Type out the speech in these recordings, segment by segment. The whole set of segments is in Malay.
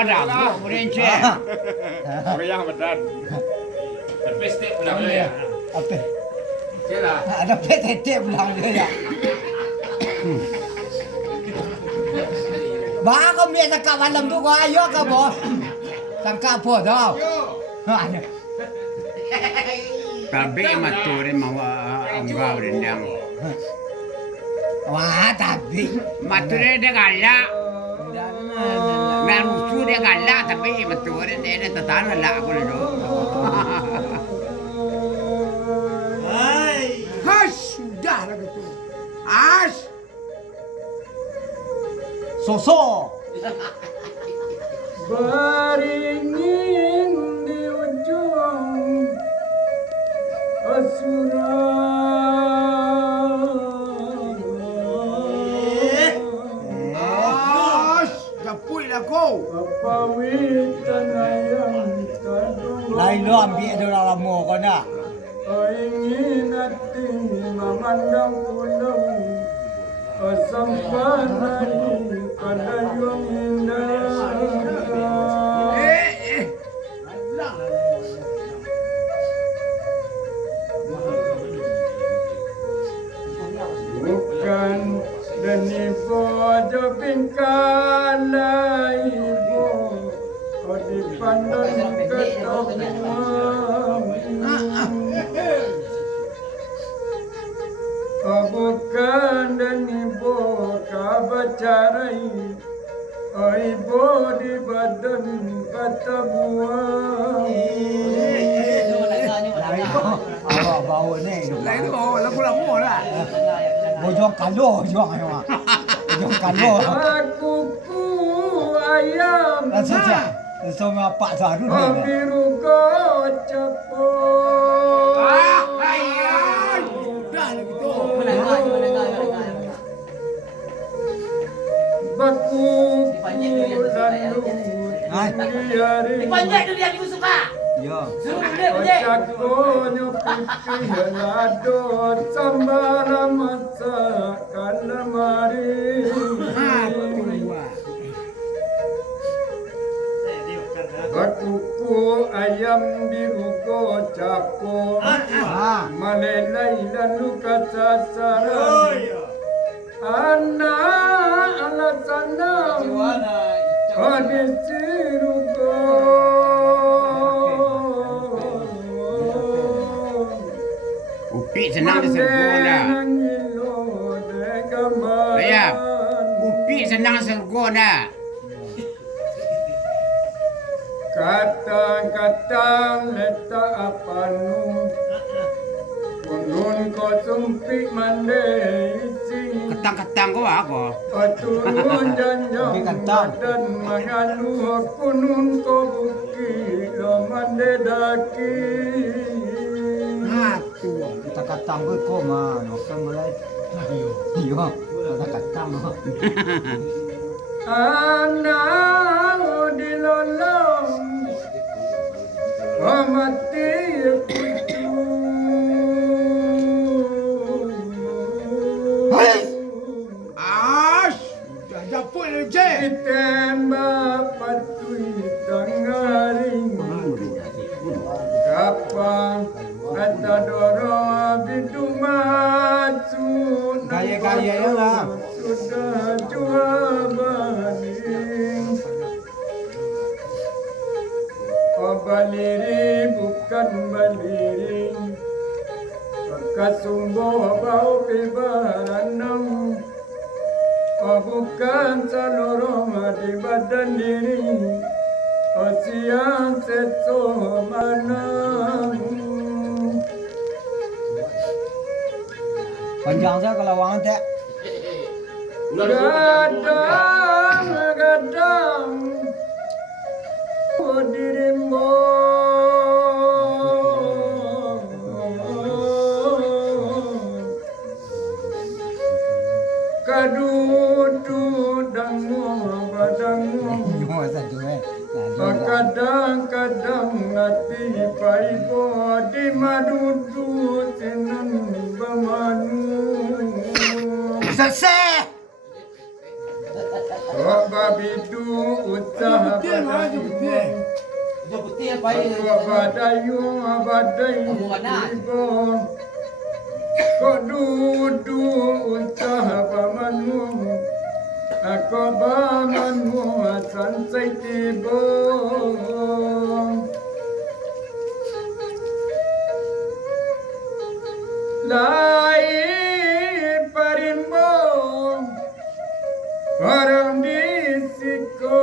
padang, berencet. Orang yang berat. Peste pulang dia. Apa? Jelah. Ada PTT bilang dia ya. Ba kau biasa kat malam tu kau ayo ke boh? Sangka apa dah? Tapi maturin mawa enggak rendang. Wah, tapi Maturin dia galak. Merusu dia galak tapi maturin dia tetap galak aku dulu. Hash, sudah lah gitu. Hash. Soso. Beringin di ujung asura. Japui dah kau. Apa witan ayam kadung. Lain lo ambil dia orang lama kau nak. Ingin hati memandang pulau sampai pada yang indah. Bukan deni bojo bingkala ibu, kau dipandang ketahuan. Bukan deni boka bacarai, ibu di badan kata buah. Awak bau ni. Lain tu lagu-lagu lah. Bojong kalo juang ni mak. Bojong kalo. Aku ku ayam. Saja. Semua pak saru ni. Biru kocapo. Ayah. Dah gitu. Baku lalu Dipanjat tu dia aku suka. Ya. Suruh dia panjat. Cakonyo pipi lado sambara masakan lemari. Bakuku ayam biru kocapo. Malelai lalu kasasaran. Anak alasanam ada ciruko. Upi senang diserbu dah. Ya, upi senang sergu dah. Katang-katang letak apa nu. Punun ko sumpik mande ising. Ketang-ketang kau apa? Paturun janjang dan mengalu punun ko buki lo mande daki. Kita katang ke kau mah. Bukan mulai. Iya. Kita katang. Anak di lolong mati kutu. Japui ni je. Ditembak patui tangaring. Kapang kata dorong bidu matun. Gaya-gaya ya lah. Sudah jua baling. Baliri bukan baliring. Kasumbo bau pibaranam. Bukan seluruh di badan diri. Siang seso manam. Panjang saya kalau wang tak. Gadang dirimu kadudu dangu badanmu. Kadang-kadang hati paibo di madudu tenan bamanu. Selesai. babidu usaha Dia putih apa ini? Abadayu abadayu ibo Kok dudu usaha pamanmu Aku pamanmu sansai tibo Lai parimbo Orang disiko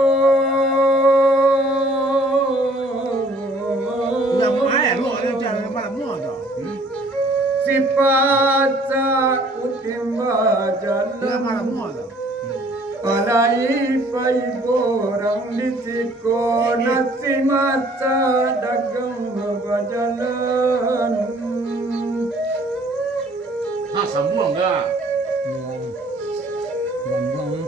Sipasa utimba jalan Alai paibo orang disiko Nasi masa dagang bajalan Ha, sambung enggak? Lambung.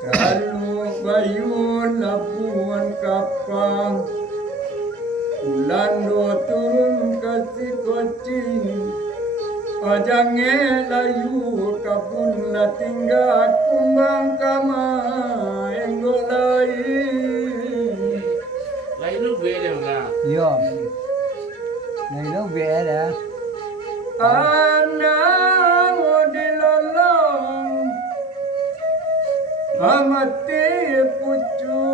Kalau bayun labuan kapang Ulando turun kasih kocing Ajange layu kapun la tinggal kumbang kama enggo lain Lain lu beda enggak? Yo. Này nó về đã. Anak dilolong amati pucu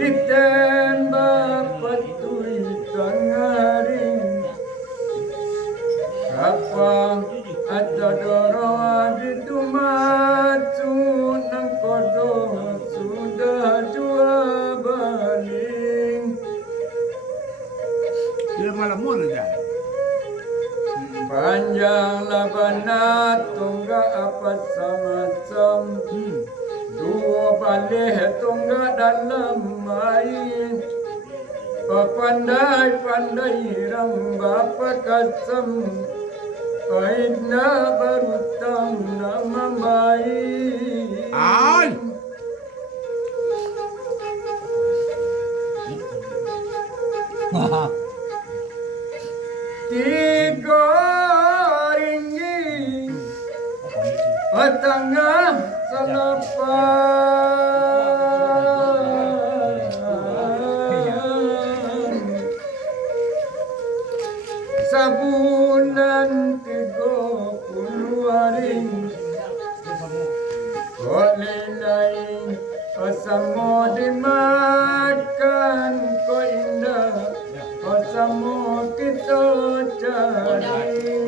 ditembak patui tangaring kapang ada doro ditumat nang kodo sudah jua baling Dia malam mula dah. panjang labana tungga apa sama-sam dua balik tungga dalam air pandai-pandai rambapa kasam aidna barutam nama baik Ai. tiga ringgit tengah selapan sabulan 30 hari boleh lain asamo dimakan ko indah asamo kita cari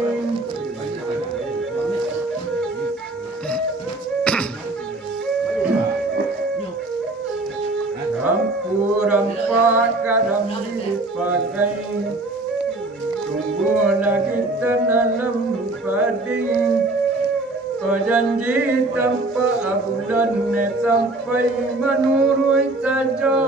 rampak kadang dipakai tunggu lagi tanam padi janji tanpa bulan sampai menurut saja